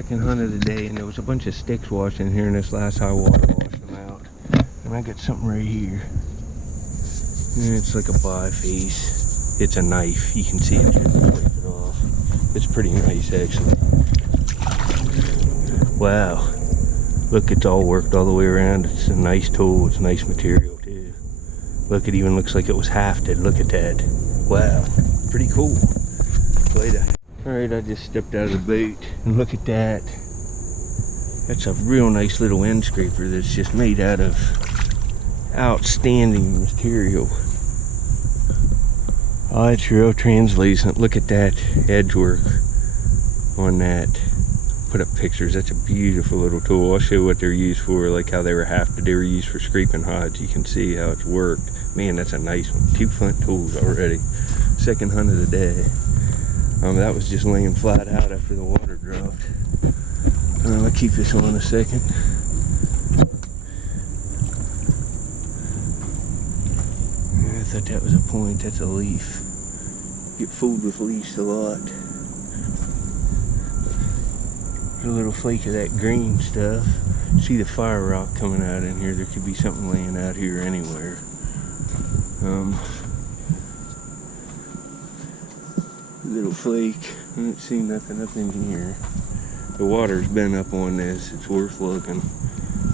second hunt of the day, and there was a bunch of sticks washed in here, and this last high water washed them out. And I got something right here. And it's like a biface. It's a knife. You can see it here. Wipe it off. It's pretty nice, actually. Wow. Look, it's all worked all the way around. It's a nice tool. It's nice material, too. Look, it even looks like it was hafted. Look at that. Wow. Pretty cool. Later. Alright, I just stepped out of the boat, and look at that. That's a real nice little end scraper that's just made out of outstanding material. Oh, it's real translucent. Look at that edge work on that. Put up pictures. That's a beautiful little tool. I'll show you what they're used for, like how they were hafted. They were used for scraping hides. You can see how it's worked. Man, that's a nice one. 2 Flint tools already. Second hunt of the day. That was just laying flat out after the water dropped. I'll keep this on a second. I thought that was a point. That's a leaf. Get fooled with leaves a lot. There's a little flake of that green stuff. See the fire rock coming out in here. There could be something laying out here anywhere. Little flake. I don't see nothing up in here. The water's been up on this. It's worth looking.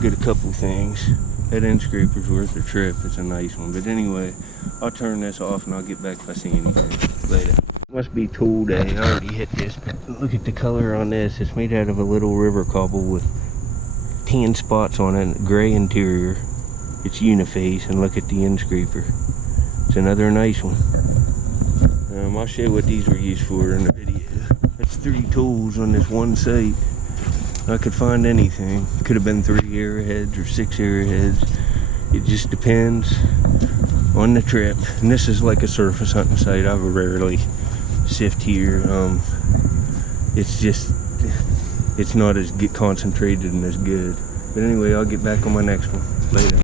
Get a couple things. That end scraper's worth a trip. It's a nice one. But anyway, I'll turn this off and I'll get back if I see anything later. Must be tool day. I already hit this, but look at the color on this. It's made out of a little river cobble with tan spots on it, gray interior. It's uniface, and look at the end scraper. It's another nice one. I'll show you what these were used for in the video. That's 3 tools on this one site. I could find anything. Could have been 3 arrowheads or 6 arrowheads. It just depends on the trip. And this is like a surface hunting site. I rarely sift here. It's not as concentrated and as good. But anyway, I'll get back on my next one later.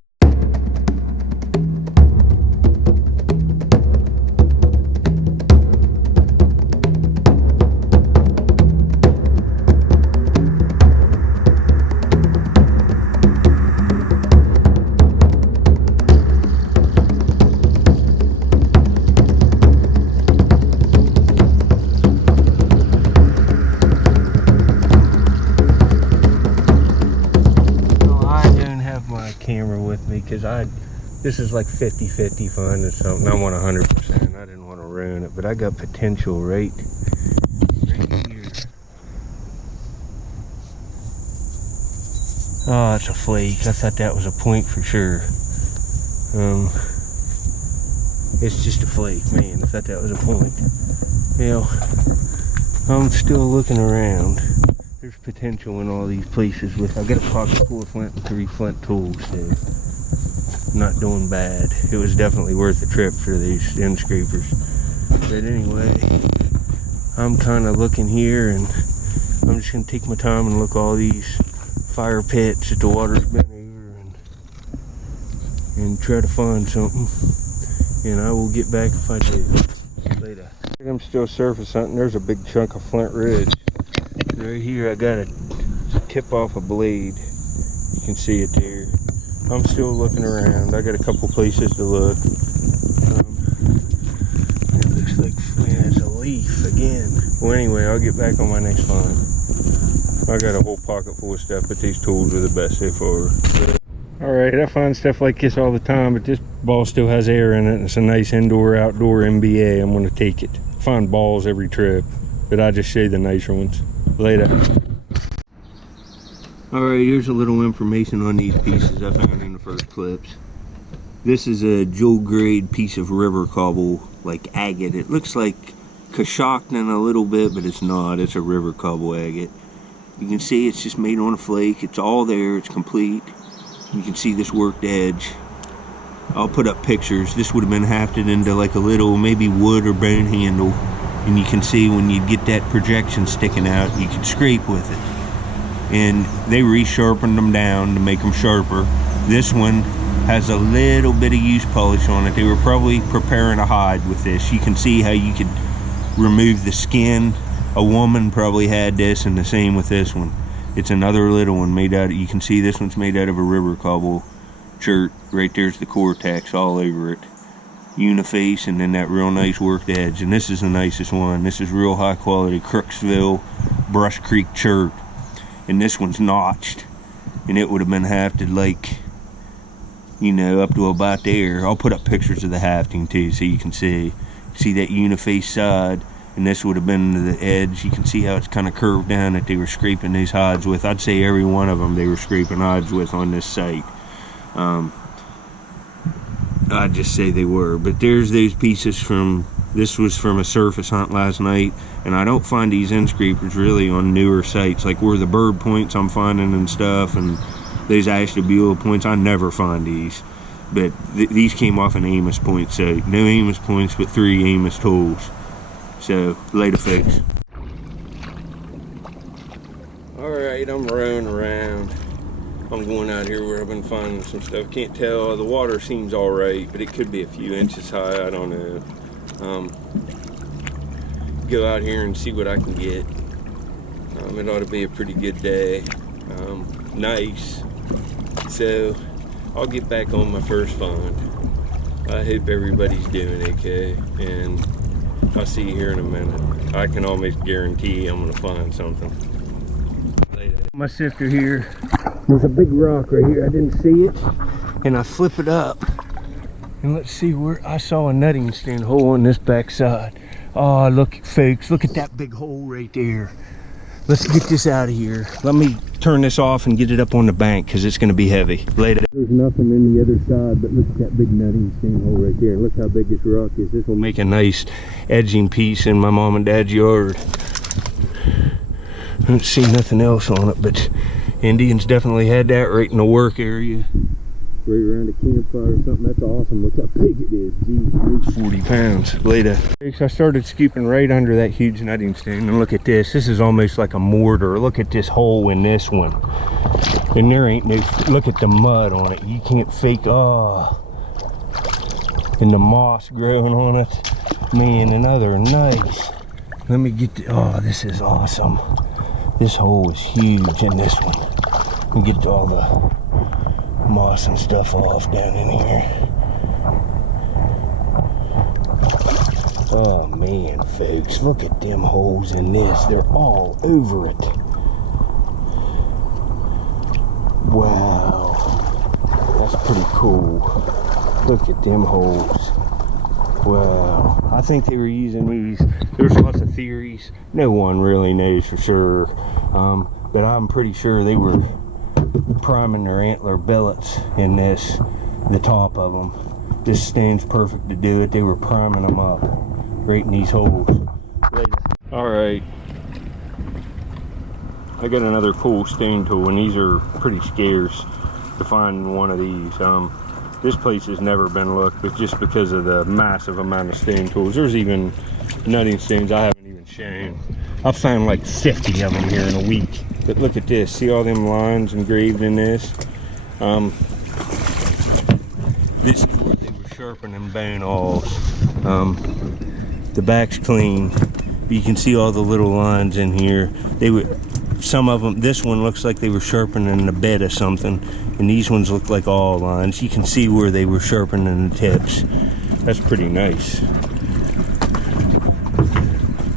Because this is like 50-50 fun or something. I want 100%. I didn't want to ruin it, but I got potential right here. Oh, it's a flake. I thought that was a point for sure. It's just a flake, man. I thought that was a point. You know, I'm still looking around. There's potential in all these places. I got a pocket full of Flint and 3 Flint tools too. Not doing bad. It was definitely worth the trip for these end scrapers. But anyway, I'm kind of looking here, and I'm just going to take my time and look all these fire pits that the water's been over, and try to find something. And I will get back if I do. Later. I'm still surface hunting. There's a big chunk of Flint Ridge. Right here I got a tip off a blade. You can see it there. I'm still looking around. I got a couple places to look. It looks like it's a leaf again. Well, anyway, I'll get back on my next find. I got a whole pocket full of stuff, but these tools are the best so far. Alright, I find stuff like this all the time, but this ball still has air in it, and it's a nice indoor-outdoor MBA. I'm going to take it. I find balls every trip, but I just show you the nicer ones. Later. Alright, here's a little information on these pieces I found in the first clips. This is a jewel grade piece of river cobble, like agate. It looks like Coshocton a little bit, but it's not. It's a river cobble agate. You can see it's just made on a flake. It's all there. It's complete. You can see this worked edge. I'll put up pictures. This would have been hafted into like a little maybe wood or bone handle. And you can see when you get that projection sticking out, you can scrape with it. And they resharpened them down to make them sharper. This one has a little bit of use polish on it. They were probably preparing a hide with this. You can see how you could remove the skin A woman probably had this, and the same with this one. It's another little one made out of, you can see this one's made out of a river cobble chert. Right there's the cortex all over it. Uniface, and then that real nice worked edge. And this is the nicest one. This is real high quality Crooksville Brush Creek chert. And this one's notched. And it would have been hafted like, you know, up to about there. I'll put up pictures of the hafting too so you can see. See that uniface side? And this would have been the edge. You can see how it's kind of curved down that they were scraping these hides with. I'd say every one of them they were scraping hides with on this site. I'd just say they were. But there's those pieces from, this was from a surface hunt last night. And I don't find these end scrapers really on newer sites. Like where the bird points I'm finding and stuff. And those Ashtabula points, I never find these. But these came off an AMOS point. So no AMOS points, but 3 AMOS tools. So, later folks. Alright, I'm rowing around. I'm going out here where I've been finding some stuff. Can't tell, the water seems alright, but it could be a few inches high, I don't know. Go out here and see what I can get. It ought to be a pretty good day. Nice. So, I'll get back on my first find. I hope everybody's doing okay, and I'll see you here in a minute. I can almost guarantee I'm gonna find something. My sifter here, there's a big rock right here. I didn't see it, and I flip it up, and let's see where I saw a nutting stand hole on this back side. Oh, look, folks, look at that big hole right there. Let's get this out of here. Let me turn this off and get it up on the bank because it's going to be heavy. Later. There's nothing in the other side, but look at that big nutting stand hole right there. Look how big this rock is. This will make a nice edging piece in my mom and dad's yard. I don't see nothing else on it, but Indians definitely had that right in the work area. Right around a campfire or something. That's awesome. Look how big it is. Geez, it's 40 pounds. Later. I started scooping right under that huge nutting stand, and look at this. This is almost like a mortar. Look at this hole in this one. And there ain't no, look at the mud on it. You can't fake, oh. And the moss growing on it. Man, another nice. Let me get the, oh, this is awesome. This hole is huge in this one. Let me get all the moss and stuff off down in here. Oh man, folks, look at them holes in this. They're all over it. Wow, that's pretty cool. Look at them holes. Wow, I think they were using these. There's lots of theories. No one really knows for sure, but I'm pretty sure they were priming their antler billets in this, the top of them. This stands perfect to do it. They were priming them up right in these holes. All right, I got another cool stone tool, and these are pretty scarce to find one of these. This place has never been looked, but just because of the massive amount of stone tools. There's even nutting stones I haven't even shown. I've found like 50 of them here in a week. But look at this. See all them lines engraved in this? This is where they were sharpening bone awls. The back's clean. You can see all the little lines in here. They were, some of them, this one looks like they were sharpening the bed or something. And these ones look like all lines. You can see where they were sharpening the tips. That's pretty nice.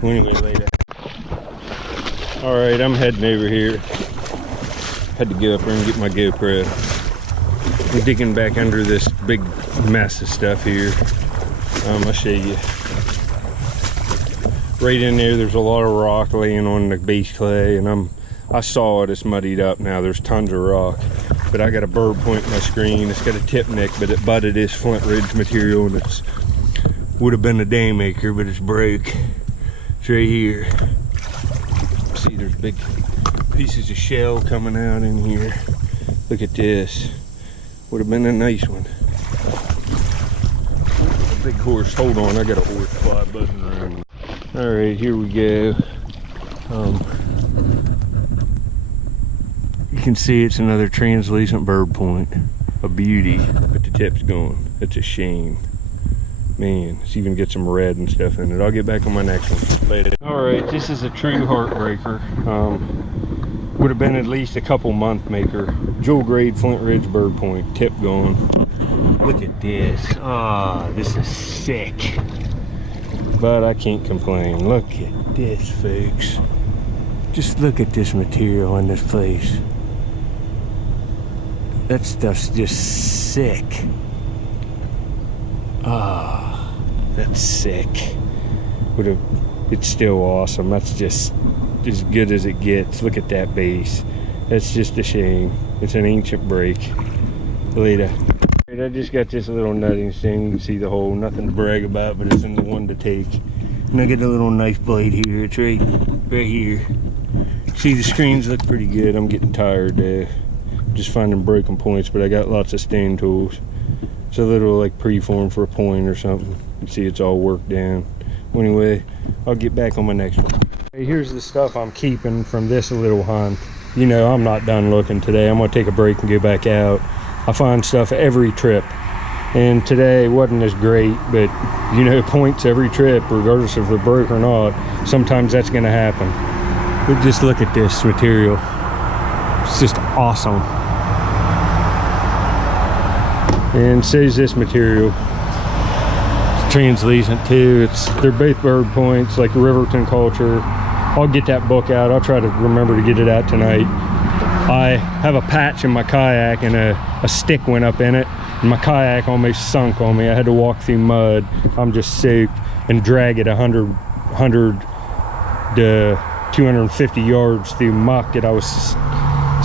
Well, anyway, later. Alright, I'm heading over here. Had to go up there and get my GoPro. I'm digging back under this big mess of stuff here. I'll show you. Right in there's a lot of rock laying on the base clay, and I saw it, it's muddied up now. There's tons of rock. But I got a bird point in my screen. It's got a tip neck, but it butted this Flint Ridge material, and it's would have been a daymaker, but it's broke. It's right here. See, there's big pieces of shell coming out in here. Look at this. Would have been a nice one. A big horse. Hold on, I got a horse fly buzzing around. All right, here we go. You can see it's another translucent bird point. A beauty, but the tip's gone. It's a shame. Man, let's even get some red and stuff in it. I'll get back on my next one later. All right, this is a true heartbreaker. Would have been at least a couple month maker. Jewel grade Flint Ridge bird point, tip gone. Look at this. Ah, this is sick. But I can't complain. Look at this, folks. Just look at this material in this place. That stuff's just sick. Ah, that's sick. It's still awesome. That's just as good as it gets. Look at that base. That's just a shame. It's an ancient break. Later. I just got this little nutting stain. You can see the hole. Nothing to brag about, but it's in the one to take. And I got a little knife blade here. It's right here. See, the screens look pretty good. I'm getting tired just finding broken points, but I got lots of stain tools. It's a little like preform for a point or something. You can see it's all worked down. Anyway, I'll get back on my next one. Hey, here's the stuff I'm keeping from this little hunt. You know, I'm not done looking today. I'm gonna take a break and go back out. I find stuff every trip, and today wasn't as great, but you know, points every trip, regardless if they're broke or not. Sometimes that's gonna happen. But just look at this material. It's just awesome. And so is this material. It's translucent too. They're both bird points, like Riverton culture. I'll get that book out. I'll try to remember to get it out tonight. I have a patch in my kayak, and a stick went up in it, and my kayak almost sunk on me. I had to walk through mud. I'm just soaked, and drag it 100 to 250 yards through muck that I was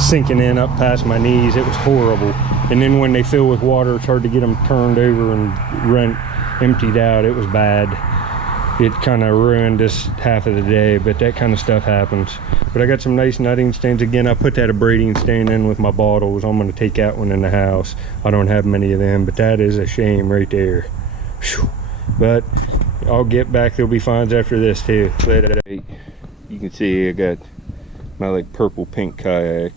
sinking in up past my knees. It was horrible. And then when they fill with water, it's hard to get them turned over and emptied out. It was bad. It kind of ruined this half of the day, but that kind of stuff happens. But I got some nice nutting stains. Again, I put that abrading stain in with my bottles. I'm going to take that one in the house. I don't have many of them, but that is a shame right there. Whew. But I'll get back. There'll be finds after this too. Later. You can see I got my like purple pink kayak.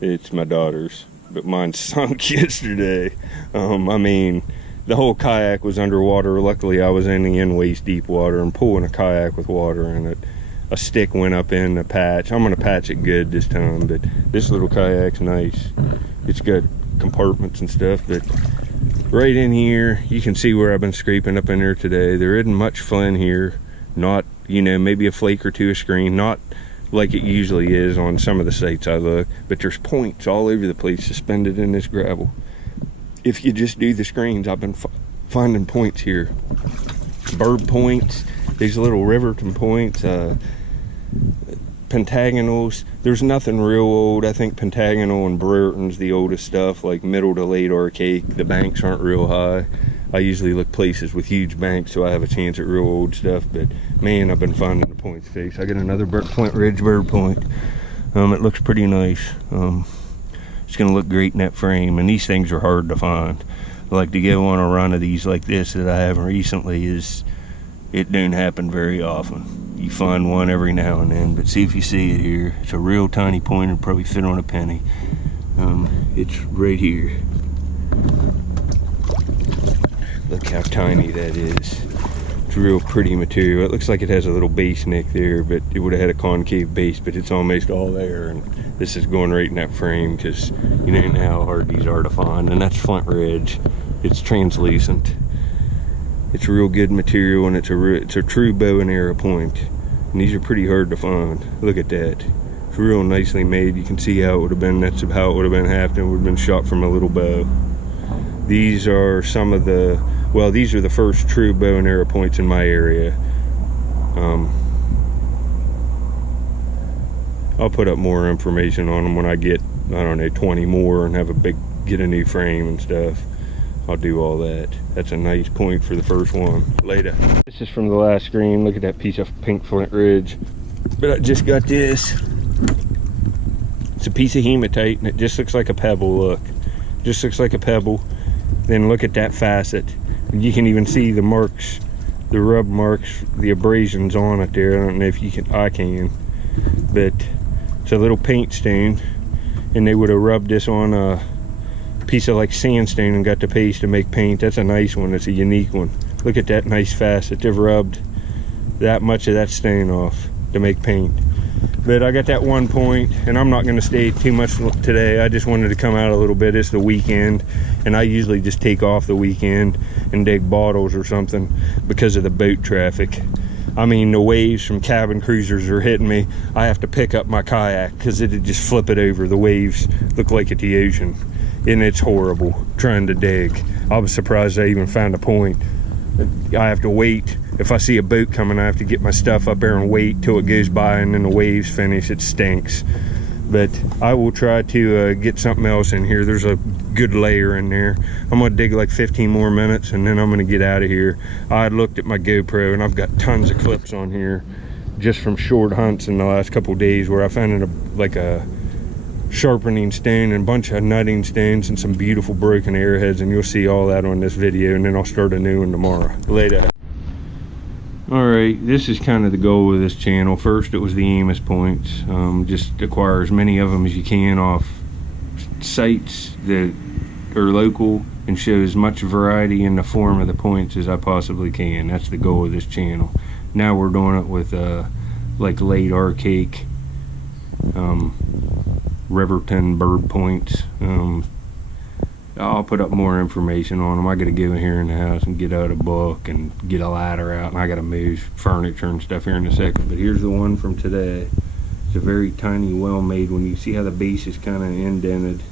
It's my daughter's, but mine sunk yesterday. I mean, the whole kayak was underwater. Luckily, I was in the waist deep water and pulling a kayak with water in it. A stick went up in the patch. I'm gonna patch it good this time, but this little kayak's nice. It's got compartments and stuff, but right in here, you can see where I've been scraping up in there today. There isn't much Flint here. Not, you know, maybe a flake or two of screen. Not like it usually is on some of the sites I look, but there's points all over the place suspended in this gravel. If you just do the screens, I've been finding points here. Bird points, these little Riverton points, pentagonals. There's nothing real old. I think pentagonal and Brereton's the oldest stuff, like middle to late archaic. The banks aren't real high. I usually look places with huge banks, so I have a chance at real old stuff, but man, I've been finding the points face. I got another Flint Ridge bird point. It looks pretty nice. It's gonna look great in that frame, and these things are hard to find. Like to go on a run of these like this that I have recently it don't happen very often. You find one every now and then, but see if you see it here. It's a real tiny point, it'll probably fit on a penny. It's right here. Look how tiny that is. It's real pretty material. It looks like it has a little base nick there, but it would have had a concave base, but it's almost all there. And this is going right in that frame because you don't know how hard these are to find. And that's Flint Ridge. It's translucent. It's real good material, and it's a true bow and arrow point. And these are pretty hard to find. Look at that. It's real nicely made. You can see how it would have been. That's how it would have been hafted. It would have been shot from a little bow. These are some of the, well, these are the first true bow and arrow points in my area. I'll put up more information on them when I get, I don't know, 20 more and have get a new frame and stuff. I'll do all that. That's a nice point for the first one. Later. This is from the last screen. Look at that piece of pink Flint Ridge. But I just got this. It's a piece of hematite, and it just looks like a pebble. Look, just looks like a pebble. Then look at that facet. And you can even see the marks, the rub marks, the abrasions on it there. I don't know if you can, I can, but it's a little paint stain, and they would have rubbed this on a piece of like sandstone and got the paste to make paint. That's a nice one. It's a unique one. Look at that nice facet. They've rubbed that much of that stain off to make paint. But I got that 1 point, and I'm not going to stay too much today. I just wanted to come out a little bit. It's the weekend, and I usually just take off the weekend and dig bottles or something because of the boat traffic. I mean, the waves from cabin cruisers are hitting me. I have to pick up my kayak because it'd just flip it over. The waves look like at the ocean, and it's horrible trying to dig. I was surprised I even found a point. I have to wait. If I see a boat coming, I have to get my stuff up there and wait till it goes by, and then the waves finish. It stinks. But I will try to get something else in here. There's a good layer in there. I'm gonna dig like 15 more minutes, and then I'm gonna get out of here. I looked at my GoPro, and I've got tons of clips on here just from short hunts in the last couple days where I found like a sharpening stone and a bunch of nutting stones and some beautiful broken arrowheads, and you'll see all that on this video, and then I'll start a new one tomorrow. Later. Alright, this is kind of the goal of this channel. First it was the AMOS points. Just acquire as many of them as you can off sites that are local and show as much variety in the form of the points as I possibly can. That's the goal of this channel. Now we're doing it with like late archaic Riverton bird points. I'll put up more information on them. I gotta go in here in the house and get out a book and get a ladder out, and I gotta move furniture and stuff here in a second. But here's the one from today. It's a very tiny, well made one. You see how the base is kind of indented.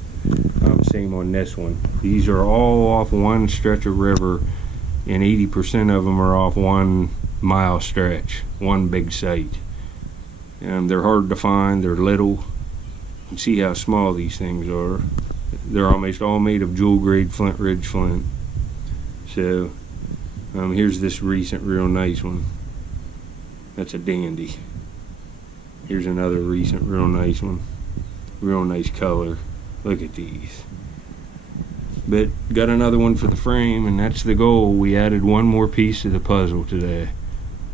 Same on this one. These are all off one stretch of river, and 80% of them are off 1 mile stretch, one big site. They're hard to find. They're little. You can see how small these things are. They're almost all made of jewel grade Flint Ridge flint. So here's this recent real nice one. That's a dandy. Here's another recent real nice one. Real nice color. Look at these. But got another one for the frame, and that's the goal. We added one more piece to the puzzle today.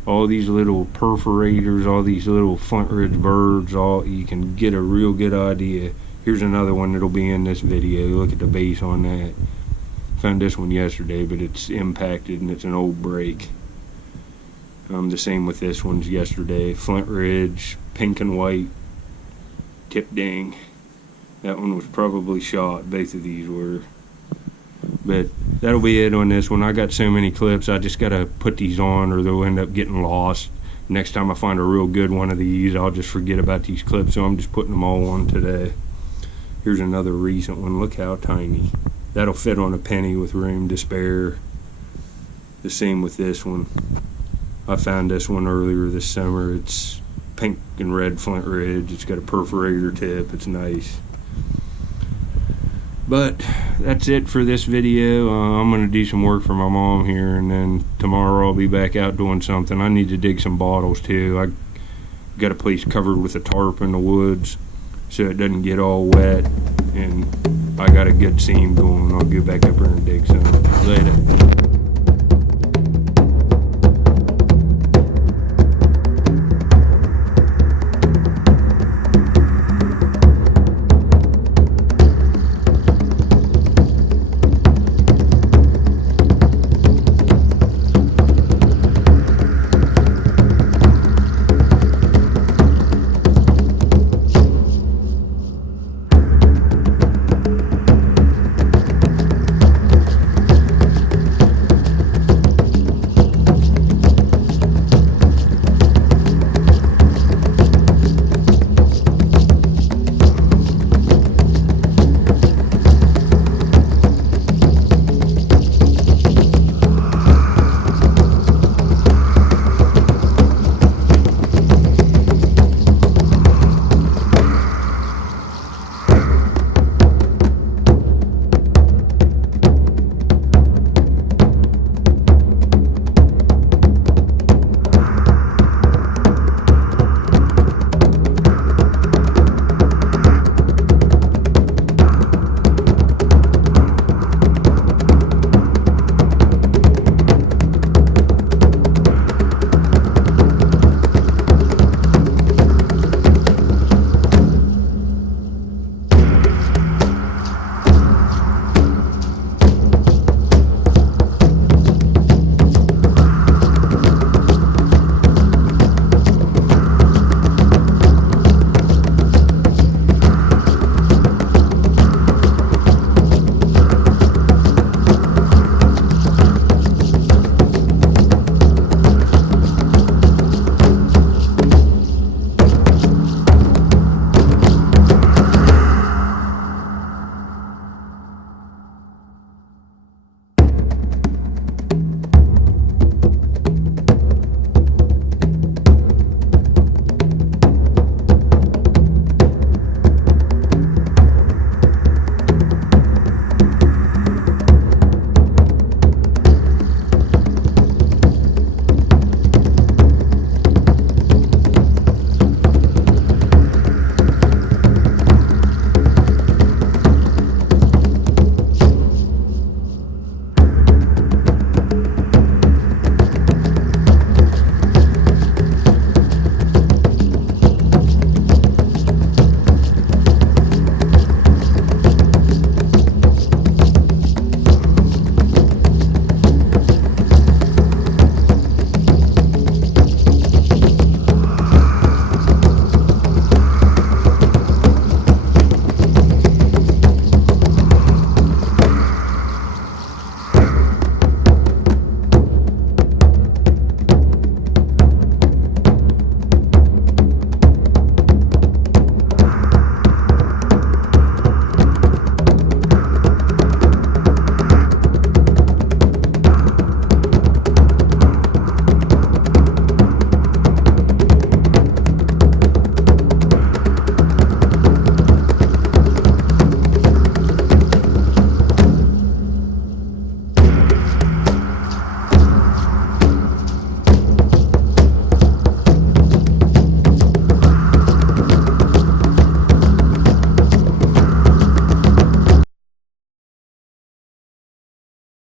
All these little perforators, all these little Flint Ridge birds, you can get a real good idea. Here's another one that'll be in this video. Look at the base on that. Found this one yesterday, but it's impacted and it's an old break. The same with this one's yesterday. Flint Ridge, pink and white, tip ding. That one was probably shot, both of these were. But that'll be it on this one. I got so many clips, I just gotta put these on or they'll end up getting lost. Next time I find a real good one of these, I'll just forget about these clips, so I'm just putting them all on today. Here's another recent one. Look how tiny. That'll fit on a penny with room to spare. The same with this one. I found this one earlier this summer. It's pink and red Flint Ridge. It's got a perforator tip. It's nice. But that's it for this video. I'm going to do some work for my mom here, and then tomorrow I'll be back out doing something. I need to dig some bottles too. I got a place covered with a tarp in the woods so it doesn't get all wet, and I got a good seam going. I'll go back up there and dig some later.